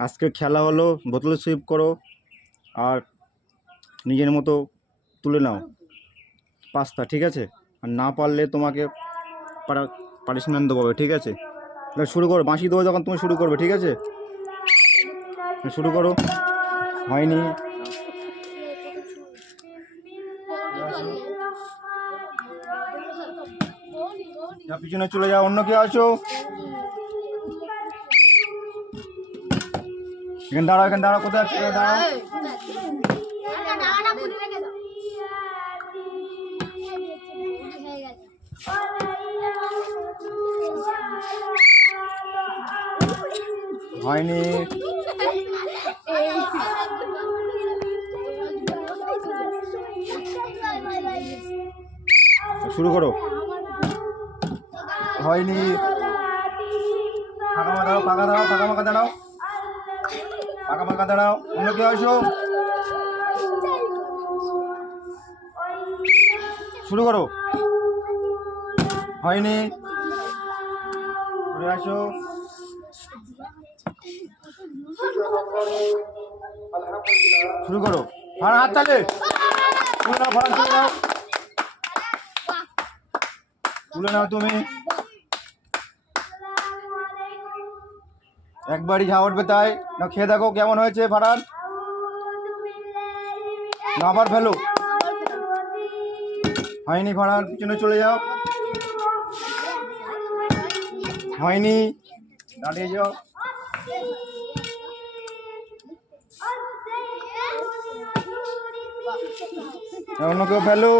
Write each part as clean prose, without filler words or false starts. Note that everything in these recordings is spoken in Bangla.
আজকের খেলা হলো বোতলে সুইপ করো আর নিজের মতো তুলে নাও 5টা, ঠিক আছে? আর না পারলে তোমাকে পানিশমেন্ট দেবো, ঠিক আছে? এবার শুরু করো, বাঁশি দেবো যখন তুমি শুরু করবে, ঠিক আছে? শুরু করো। হয়নি। পিছনে চলে যাও, অন্য কেউ আসো। এখানে দাঁড়াও, এখানে দাঁড়াও, কোথায় আছে? দাঁড়াও। হয়নি। শুরু করো। হয়নি। ফাঁকা দাঁড়াও, ফাঁকা দাঁড়াও, ফাঁকা ফাঁকা দাঁড়াও, ফাঁকা ফাঁকা দাঁড়াও, অন্য কেউ আসো। শুরু করো। হয়নি। ঘুরে আসো। শুরু করো। ফাড়া হাত তালে তুলে নাও, ফাড়া তুলে নাও, তুলে নাও তুমি। একবারই ঝাঁ উঠবে, তাই না? খেয়ে দেখো কেমন হয়েছে ফাড়ান, না আবার ফেলো। হয়নি। ফাড়ান পিছনে চলে যাও। হয়নি। দাঁড়িয়ে যাও। অন্য কেউ ফেলো।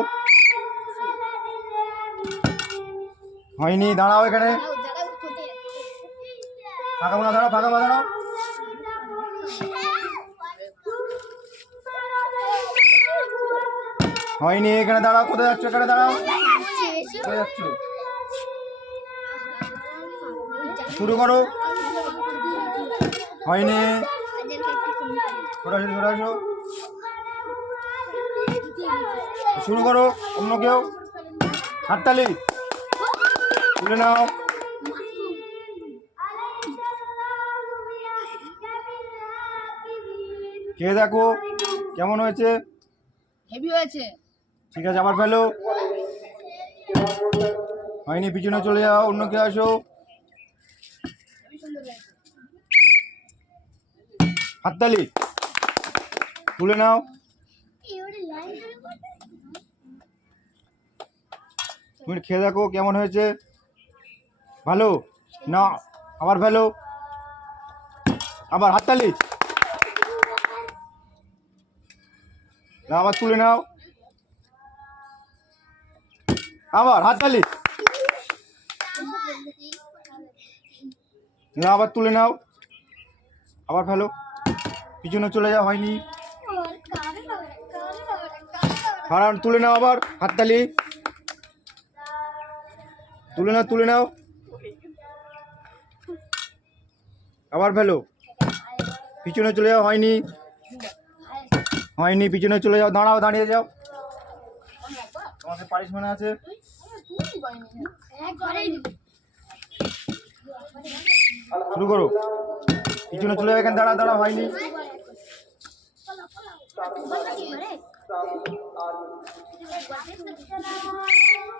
হয়নি। দাঁড়াও এখানে, ফাঁকা ফাঁকা দাঁড়াও, ফাঁকা ফাঁকা দাঁড়াও। হয়নি। এখানে দাঁড়াও, কোথায় যাচ্ছ? এখানে দাঁড়াও, কোথায় যাচ্ছ? শুরু করো। হয়নি। ঘোরা আসো। শুরু করো। অন্য কেউ হাততালি তুলে নাও। খেয়ে দেখো কেমন হয়েছে। হেভি হয়েছে। ঠিক আছে, আবার ফেলো। হয়নি। পিছনে চলে যাও, অন্য কেউ আসো। হাততালি তুলে নাও। তুমি খেয়ে দেখো কেমন হয়েছে। ভালো না? আবার ফেলো, আবার হাততালি, আবার তুলে নাও, আবার হাততালি, আবার তুলে নাও, আবার ফেলো, পিছনে চলে যাও। হয়নি। হারান তুলে নাও, আবার হাততালি, তুলে নাও, তুলে নাও, আবার ফেলো, পিছনে চলে যাও। হয়নি। হয়নি। পিছনে চলে যাও, দাঁড়াও, দাঁড়িয়ে যাও, তোমাদের পানিশমেন্ট আছে। শুরু করো। পিছনে চলে যাও, এখানে দাঁড়া, দাঁড়া। হয়নি।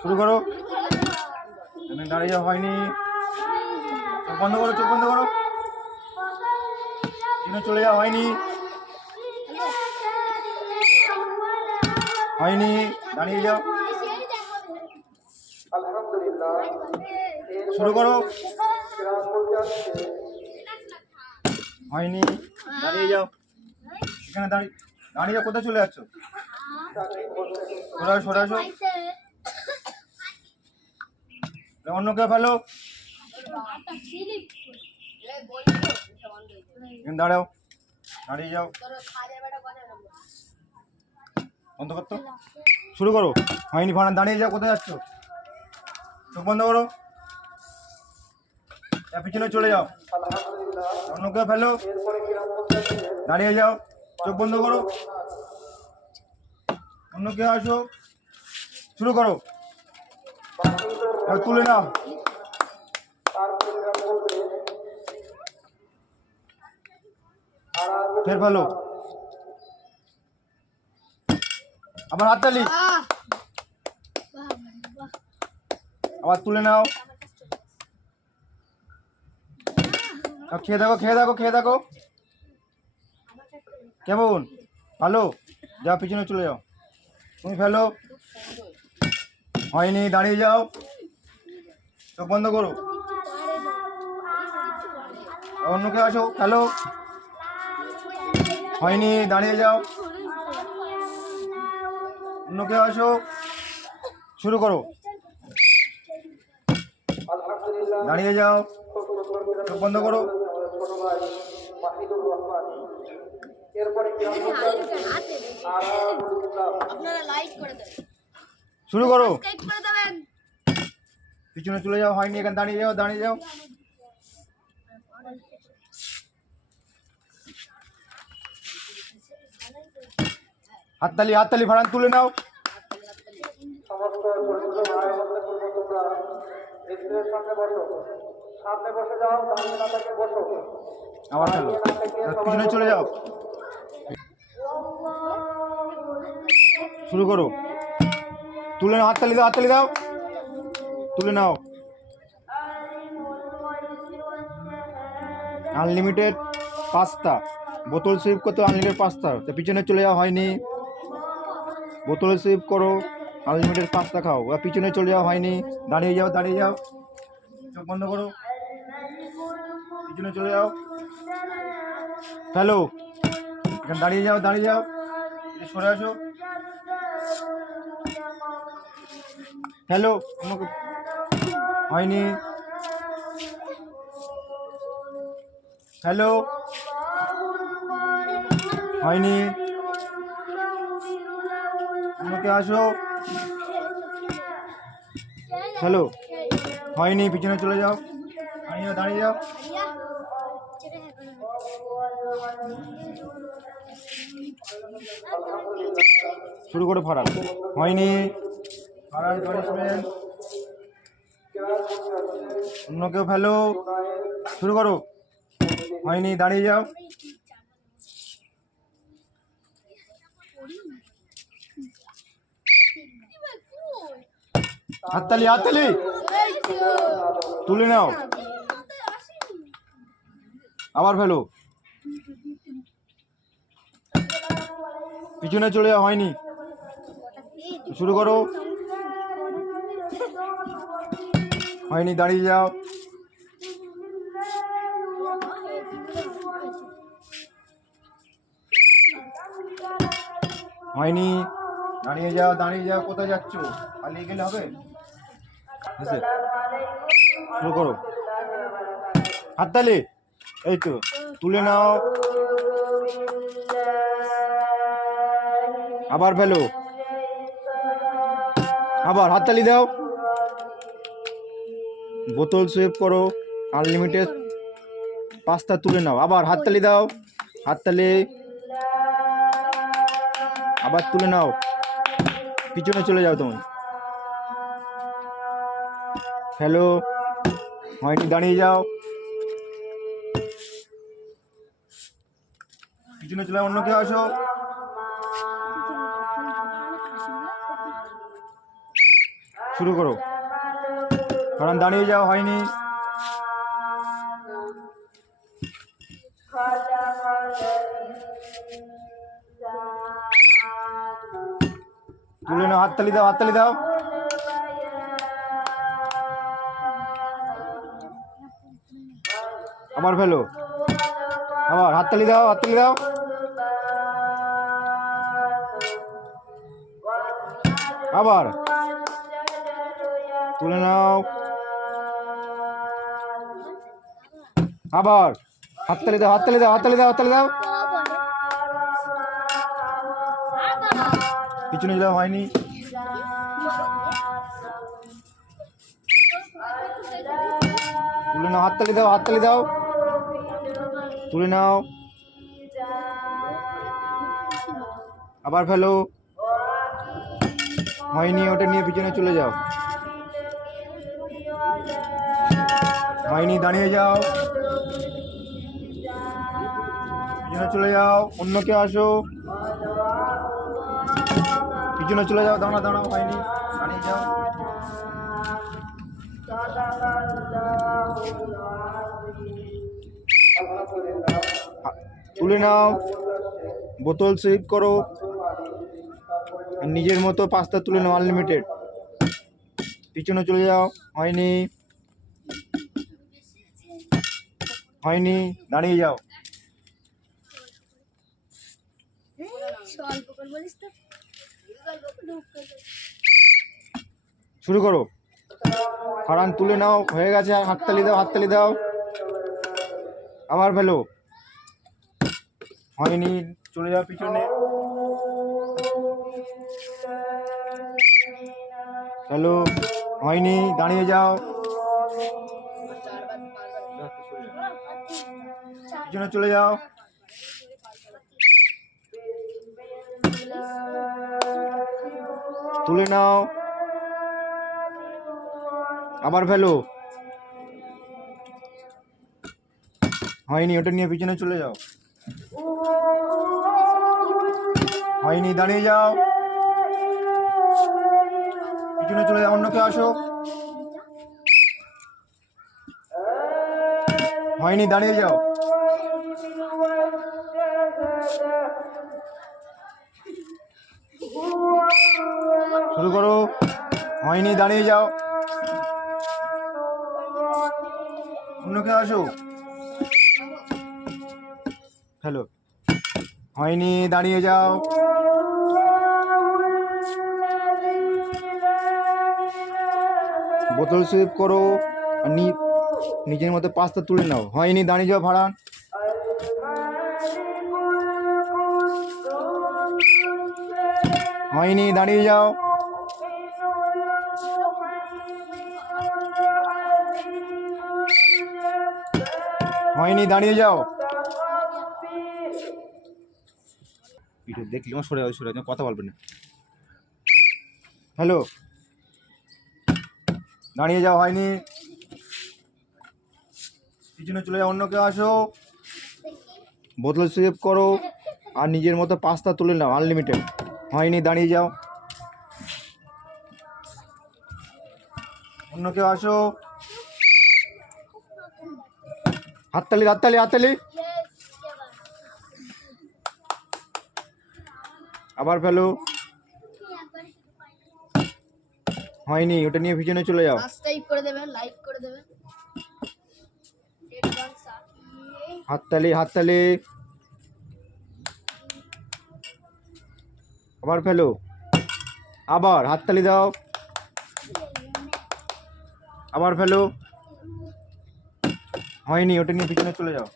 শুরু করো। এখানে দাঁড়িয়ে যাও। হয়নি। চোখ বন্ধ করো, চোখ বন্ধ করো, পিছনে চলে যাও। হয়নি। হয়নি। দাঁড়িয়ে যাও। শুরু করো। হয়নি। দাঁড়িয়ে যাও। এখানে দাঁড়িয়ে যাও, কোথায় চলে যাচ্ছ? সরে আসো। অন্য কেউ ফেলো। এখানে দাঁড়াও, দাঁড়িয়ে যাও, বন্ধ করতো। শুরু করো। হয়নি। ফাড়ান দাঁড়িয়ে যাও, কোথায় যাচ্ছ? চোখ বন্ধ করো, পিছনে চলে যাও। অন্য কেউ ফেলো। দাঁড়িয়ে যাও, চোখ বন্ধ করো, অন্য কেউ আসো। শুরু করো। তুলে নাও। ফের ফেলো, আবার হাততালি, বাহ বাহ বাহ আবার তুলে নাও। খেয়ে দেখো, খেয়ে দেখো, খেয়ে দেখো কেমন, ভালো। যাও পিছনে চলে যাও, তুমি ফেলো, হয়নি, দাঁড়িয়ে যাও, চোখ বন্ধ করো, অন্য কেউ আসো, ফেলো, হয়নি, দাঁড়িয়ে যাও, অন্য কেউ আসো, শুরু করো, দাঁড়িয়ে যাও, চোখ বন্ধ করো, আপনারা লাইক করে দেবেন, শুরু করো, সাবস্ক্রাইব করে দেবেন। পিছনে চলে যাও, হয়নি, এখানে দাঁড়িয়ে যাও, দাঁড়িয়ে যাও, হাততালি, হাততালি, ভাড়ান তুলে নাও, আবার ফেলো, পিছনে চলে যাও, শুরু করো, তুলে নাও, হাততালি দাও, হাততালি দাও, তুলে নাও, আনলিমিটেড পাস্তা, বোতল সুইপ করতে আনলিমিটেড পাস্তা, তো পিছনে চলে যাওয়া হয়নি, বোতলে সুইপ করো, আনলিমিটেড পাস্তা খাও, আর পিছনে চলে যাওয়া হয়নি, দাঁড়িয়ে যাও, দাঁড়িয়ে যাও, চোখ বন্ধ করো, পিছনে চলে যাও, হ্যালো, এখানে দাঁড়িয়ে যাও, দাঁড়িয়ে যাও, সরে আসো, হ্যালো, হয়নি, হ্যালো, হয়নি, আমাকে আসো, হ্যালো, হয়নি, পিছনে চলে যাও, দাঁড়িয়ে যাও, দাঁড়িয়ে যাও, শুরু করো, ফারান, হয়নি, ফারান পানিশমেন্ট, অন্য কেউ ফেলো, শুরু করো, হয়নি, দাঁড়িয়ে যাও, হাততালি, হাততালি, তুলে নাও, আবার ফেলো, পিছনে চলে যাও, হয়নি, শুরু করো, হয়নি, দাঁড়িয়ে যাও, হয়নি, দাঁড়িয়ে যাও, দাঁড়িয়ে যাও, কোথায় যাচ্ছ, পালিয়ে গেলে হবে, হয়েছে? শুরু করো, হাততালি, এই তো, তুলে নাও, আবার ফেলো, আবার হাততালি দাও, বোতল সুইপ করো, আনলিমিটেড পাস্তা তুলে নাও, আবার হাততালি দাও, হাততালি, আবার তুলে নাও, পিছনে চলে যাও তুমি, হ্যালো, হয়নি, দাঁড়িয়ে যাও, পিছনে চলে যাও, অন্য কেউ আসো, শুরু করো, কারণ দাঁড়িয়ে যাও, হয়নি, তুলে নাও, হাততালি দাও, হাততালি দাও, আবার ফেলো, আবার হাততালি দাও, হাততালি দাও, আবার তুলে নাও, আবার হাততালি দাও, হাততালি দাও, হাততালি দাও, হাততালি দাও, পিছনে যাও, হয়নি, তুলে নাও, হাততালি দাও, হাততালি দাও, তুলে নাও, আবার ফেলো, হয়নি, ওটা নিয়ে পিছনে চলে যাও, হয়নি, দাঁড়িয়ে যাও, পিছনে চলে যাও, অন্য কেউ আসো। পিছনে চলে যাও, দাঁড়াও দাঁড়াও, হয়নি, দাঁড়িয়ে যাও। তুলে নাও, বোতল সুইপ করো, আর নিজের মতো পাস্তা তুলে নাও আনলিমিটেড। পিছনে চলে যাও, হয়নি, হয়নি, দাঁড়িয়ে যাও। অল্প করে বলিস তো শুরু করো। হারান তুলে নাও, হয়ে গেছে, আর হাততালি দাও, হাততালি দাও। আবার ফেলো, হয়নি, চলে যাও পিছনে। হ্যালো, হয়নি, দাঁড়িয়ে যাও। পিছনে চলে যাও। তুলে নাও, আবার ফেলো, হয়নি, ওটা নিয়ে পিছনে চলে যাও। হয়নি, দাঁড়িয়ে যাও। পিছনে চলে যাও, অন্য কেউ আসো। হয়নি, দাঁড়িয়ে যাও। শুরু করো, হয়নি, দাঁড়িয়ে যাও। অন্য কেউ আসো। হ্যালো, হয়নি, দাঁড়িয়ে যাও। বোতল সুইপ করো, আর নিজের মতো পাস্তা তুলে নাও। হয়নি, দাঁড়িয়ে যাও ভাড়ান। হয়নি, দাঁড়িয়ে যাও। হয়নি, দাঁড়িয়ে যাও। ভিডিও দেখলি আমার সরে যাও, সরে যাও, কথা বলবে না। হ্যালো, দাঁড়িয়ে যাও, হয়নি, পিছনে চলে যাও, অন্য কেউ আসো। বোতল সুইপ করো, আর নিজের মতো পাস্তা তুলে নাও আনলিমিটেড। হয়নি, দাঁড়িয়ে যাও। অন্য কেউ আসো। হাততালি, হাততালি, হাততালি। আবার ফেলো, হয়নি, ওটা নিয়ে পিছনে চলে যাও। সাবস্ক্রাইব করে দেবেন, লাইক করে দেবেন। হাততালি, হাততালি। আবার ফেলো, আবার হাততালি দাও। আবার ফেলো, হয়নি, ওটা নিয়ে পিছনে চলে যাও।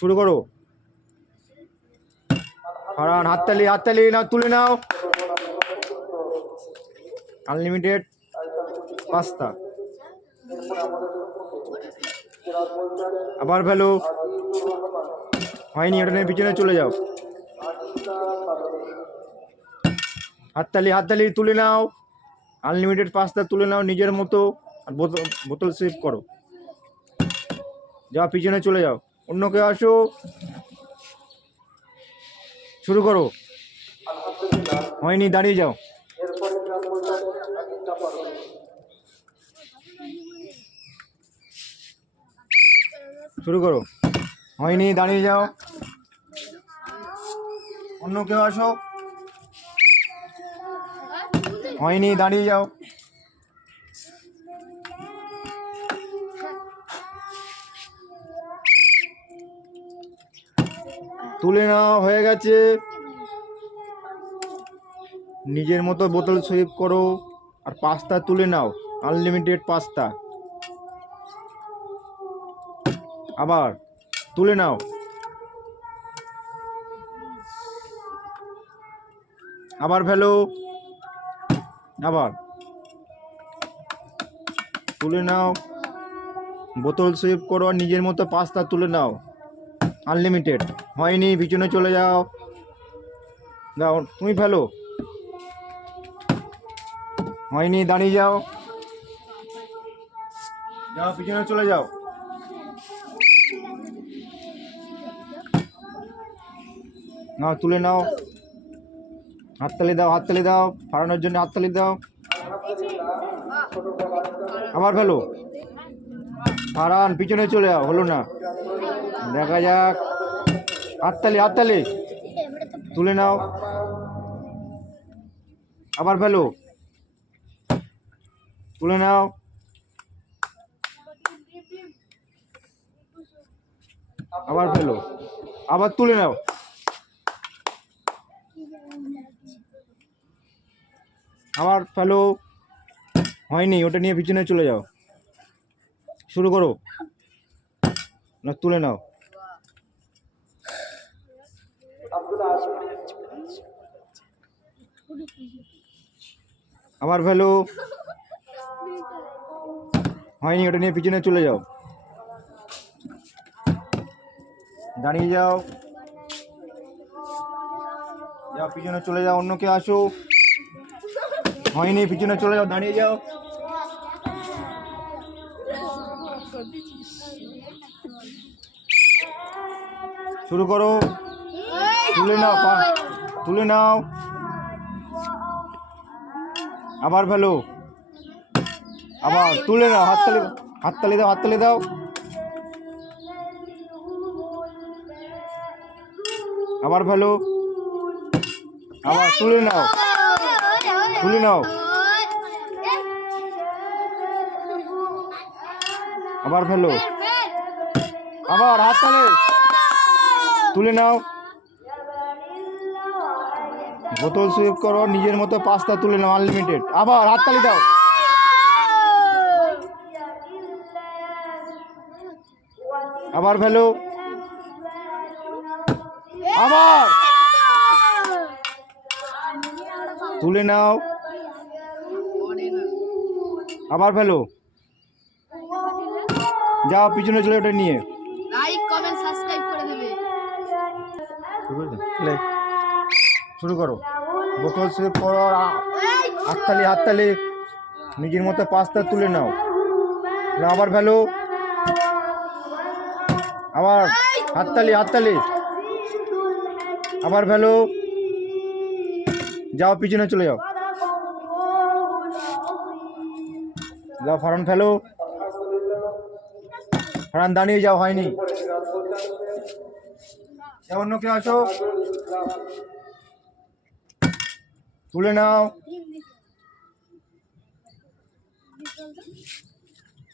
শুরু করো। হারান, হাততালি, হাততালি নাও, তুলে নাও আনলিমিটেড পাস্তা। আবার ফেলো, হয়নি, ওটা নিয়ে পিছনে চলে যাও। হাততালি, হাততালি, তুলে নাও আনলিমিটেড পাস্তা তুলে নাও নিজের মতো, আর বোতল সেভ করো। যাও, পিছনে চলে যাও, অন্য কেউ আসো। শুরু করো, হয়নি, দাঁড়িয়ে যাও। শুরু করো, হয়নি, দাঁড়িয়ে যাও। অন্য কেউ আসো। হয়নি, দাঁড়িয়ে যাও। তুলে নাও, হয়ে গেছে। নিজের মতো বোতল সুইপ করো, আর পাস্তা তুলে নাও আনলিমিটেড পাস্তা। আবার তুলে নাও, আবার ফেলো, আবার তুলে নাও, বোতল সুইপ করো, আর নিজের মতো পাস্তা তুলে নাও আনলিমিটেড। হয়নি, পিছনে চলে যাও। যাও, তুমি ফেলো, হয়নি, দাঁড়িয়ে যাও। যাও পিছনে চলে যাও। নাও তুলে নাও, হাততালি দাও, হাততালি দাও, ফাড়ানোর জন্য হাততালি দাও। আবার ফেলো, ফাড়ান, পিছনে চলে যাও, হলো না, দেখা যাক। হাততালি, হাততালি, তুলে নাও, আবার ফেলো, তুলে নাও, আবার ফেলো, আবার তুলে নাও, আবার ফেলো। হয়নি, ওটা নিয়ে পিছনে চলে যাও, শুরু করো, না তুলে নাও, আবার ফেলো। হয়নি, ওটা নিয়ে পিছনে চলে যাও, দাঁড়িয়ে যাও, যাও পিছনে চলে যাও, অন্য কেউ আসো। হয়নি, পিছনে চলে যাও, দাঁড়িয়ে যাও, শুরু করো, তুলে নাও, তুলে নাও, আবার ফেলো, আবার তুলে নাও, হাততালি, হাততালি দাও, হাততালি দাও, আবার ফেলো, আবার তুলে নাও, তুলে নাও, আবার ফেলো, আবার হাততালি, তুলে নাও, বোতল সুইপ করো, নিজের মতো পাঁচটা তুলে নাও, আনলিমিটেড, আবার হাততালি দাও, আবার ফেলো, আবার তুলে নাও, আবার ফেলো, যাও পিছনে চলে ওটা নিয়ে। লাইক কমেন্ট সাবস্ক্রাইব করে দেবে। শুরু করো, বোতল সুইপ করো, হাততালি, হাততালি, নিজের মতো পাঁচটা তুলে নাও, আবার ফেলো, আবার হাততালি, হাততালি, আবার ফেলো, যাও পিছনে চলে যাও, যাও ফারান ফেলো, ফারান দাঁড়িয়ে যাও, হয়নি, অন্য কেউ আসো, তুলে নাও,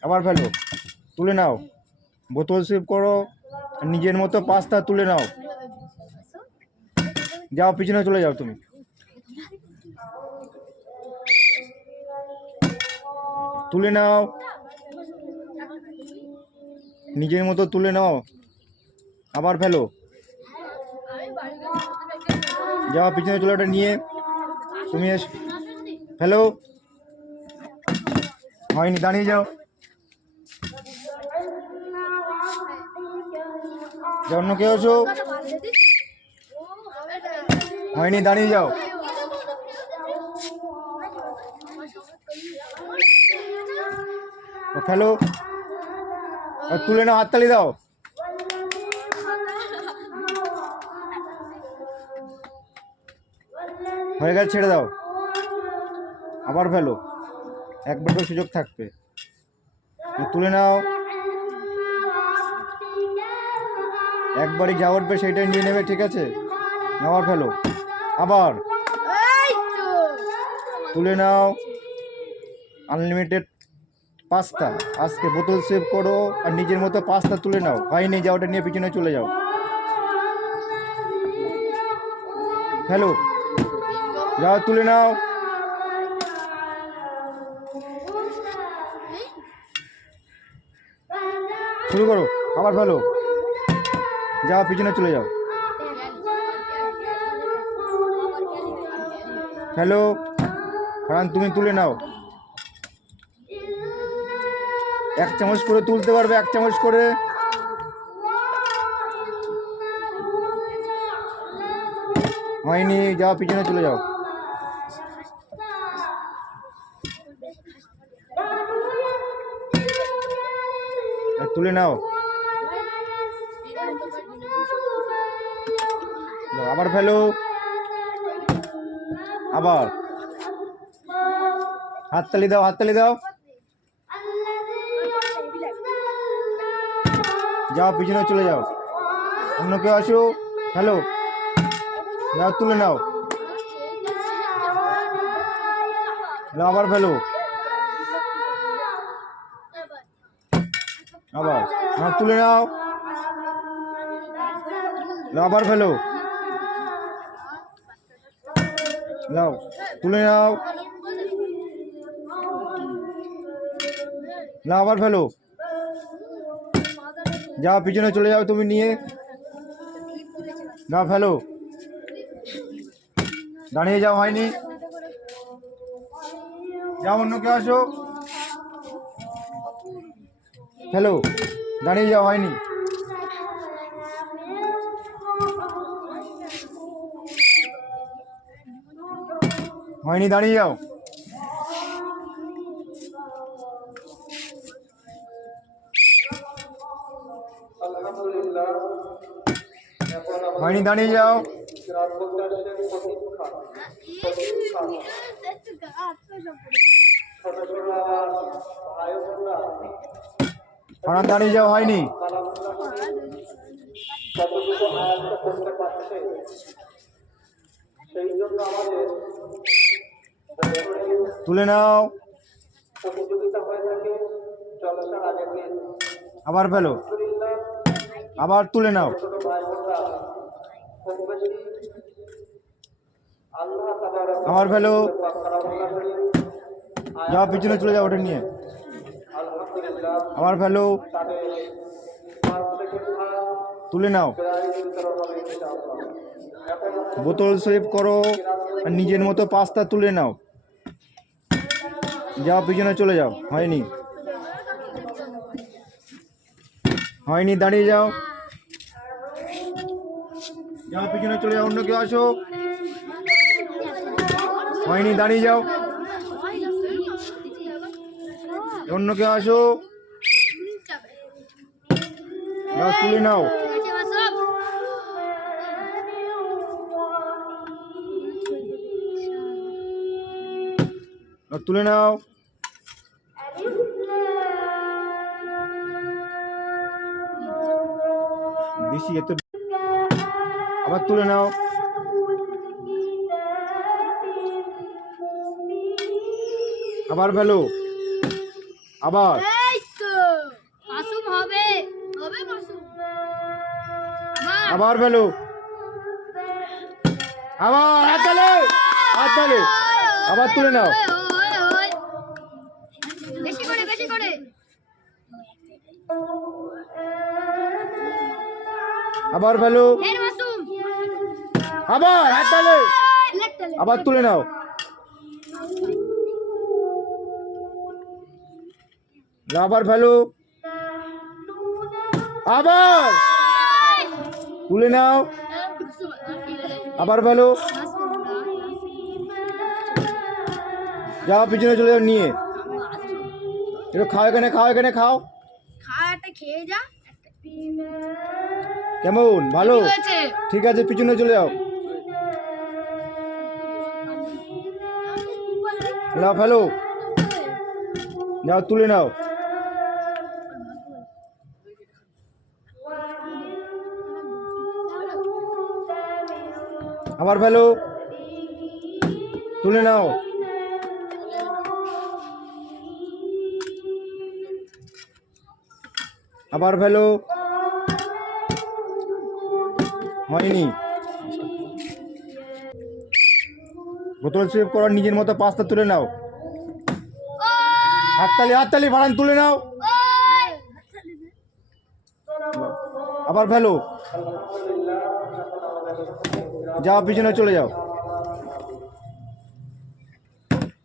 আবার ফেলো, তুলে নাও, বোতল সুইপ করো, নিজের মতো পাঁচটা তুলে নাও, যাও পিছনে চলে যাও, তুমি তুলে নাও, নিজের মতো তুলে নাও, আবার ফেলো, যাও পিছনে চলে ওটা নিয়ে, তুমি ফেলো, হয়নি, দাঁড়িয়ে যাও, অন্য কেউ আছো, হয়নি, দাঁড়িয়ে যাও, ফেলো, তুলে নাও, হাততালি দাও, হয়ে গেছে, ছেড়ে দাও, আবার ফেলো, একবার করে সুযোগ থাকবে, তুলে নাও, একবারই যা উঠবে সেইটাই নিয়ে নেবে, ঠিক আছে, আবার ফেলো, আবার তুলে নাও, আনলিমিটেড পাঁচটা, আজকে বোতল সেভ করো আর নিজের মতো পাঁচটা তুলে নাও, হয়নি, যা ওটা নিয়ে পিছনে চলে যাও, ফেলো, যাও তুলে নাও, শুরু করো, আবার ফেলো, যাও পিছনে চলে যাও, হ্যালো কারণ তুমি তুলে নাও, এক চামচ করে তুলতে পারবে, এক চামচ করে, হয়নি, যাও পিছনে চলে যাও, তুলে নাও। নাও, আবার ফেলো। আবার হাততালি দাও, হাততালি দাও। যাও, পিছনে চলে যাও। অন্য কেউ আসো। হ্যালো, নাও, তুলে নাও। নাও, আবার ফেলো। আবার নাও, তুলে নাও। নাও, আবার ফেলো। নাও, তুলে নাও। নাও, আবার ফেলো। যাও, পিছনে চলে যাও তুমি নিয়ে। নাও, ফেলো। দাঁড়িয়ে যাও, হয়নি। যাও, অন্য কেউ আসো। হ্যালো, দাঁড়িয়ে যাও, হয়নি। হয়নি, দাঁড়িয়ে যাও। হয়নি, দাঁড়িয়ে যাও। হঠাৎ দাঁড়িয়ে যাও, হয়নি। তুলে নাও। আবার ফেলো। আবার তুলে নাও। আবার ফেলো। যাও, পিছনে চলে যাও ওটা নিয়ে। আবার ফেলো। তুলে নাও। বোতল সেভ করো আর নিজের মতো পাস্তা তুলে নাও। যাও, পিছনে চলে যাও। হয়নি, হয়নি, দাঁড়িয়ে যাও। যাও, পিছনে চলে যাও, অন্য কেউ আসো। হয়নি, দাঁড়িয়ে যাও। অন্য কেউ আসো। যাও, তুলে নাও। তুলে নাও। বেশি এত। আবার তুলে নাও। আবার ফেলো। আবার এই তো মাসুম হবে হবে মাসুম। আবার ফেলো। আবার হাততালি, হাততালি। আবার তুলে নাও। বেশি করে বেশি করে। আবার ফেলো। এর মাসুম। আবার হাততালি। আবার তুলে নাও। আবার ফেলো। আবার তুলে নাও। আবার ফেলো। যাও, পিছনে চলে যাও নিয়ে। একটু খাও, এখানে খাও, এখানে খাও। খাওয়াটা খেয়ে যা। কেমন, ভালো? হয়েছে। ঠিক আছে, পিছনে চলে যাও। নাও, ফেলো। যাও, তুলে নাও। আবার ফেলো। তুলে নাও। আবার ফেলো। হয়নি। বোতল সেভ করো, নিজের মতো পাস্তা তুলে নাও। হাততালি, হাততালি বাড়ান, তুলে নাও। আবার ফেলো। যাও, পিছনে চলে যাও।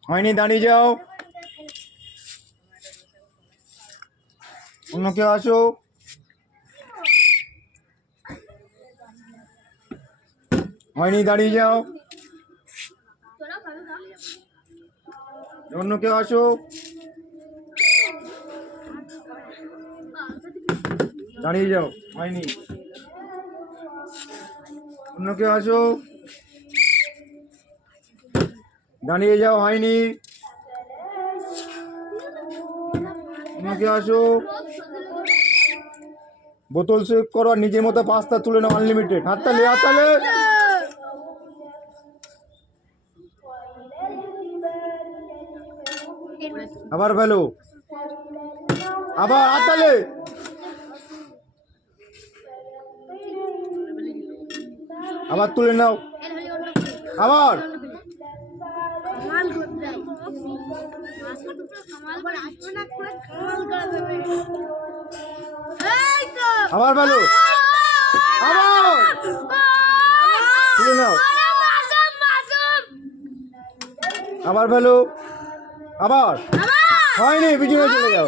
হয়নি, দাঁড়িয়ে যাও। অন্য কেউ আসো। হয়নি, দাঁড়িয়ে যাও। অন্য কেউ আসো। দাঁড়িয়ে যাও, হয়নি। অন্য কেউ আসো, দাঁড়িয়ে যাও, হয়নি। অন্য কেউ আসো, বোতল সুইপ করো আর নিজের মতো পাস্তা তুলে নাও আনলিমিটেড। হাততালি হাততালি। আবার ভ্যালু, আবার হাততালি, আবার তুলে নাও, আবার কামাল করতে হয়। মাছটা দুটো কামাল করে আসবে না করে কামাল করে দেবে। এই তো আবার ভ্যালু, আবার তুলে নাও, মাসুম মাসুম আবার ভ্যালু, আবার হয়নি, পিছনে চলে যাও।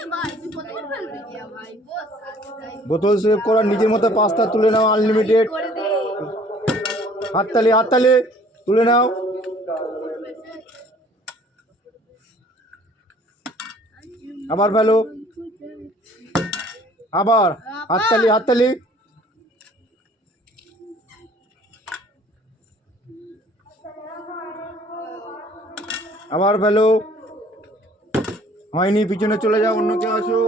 এ ভাই তুই কতবার ফেলবি গিয়া ভাই বস বোতল সেভ করো আর নিজের মতো পাস্তা তুলে নাও আনলিমিটেড। করে দে। হাততালি হাততালি, তুলে নাও, আবার ভ্যালু, আবার হাততালি হাততালি, আবার ভ্যালু, হয়নি, পিছনে চলে যাও, অন্য কেউ আসো।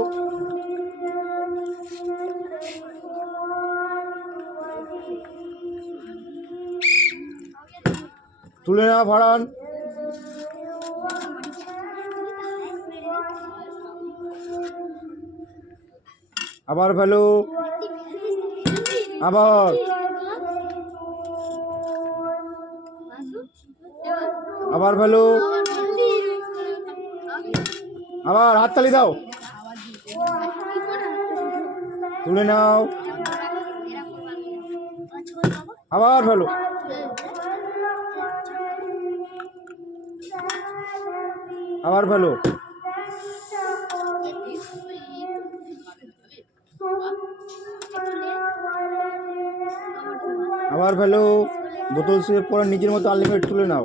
তুলে নাও ভাড়ান, আবার ভ্যালু, আবার আবার ভ্যালু, আবার হাততালি দাও, তুলে নাও, আবার ভ্যালু, আবার ভ্যালু, আবার ভ্যালু। বোতল সেভ করে নিজের মতো আনলিমিটেড তুলে নাও।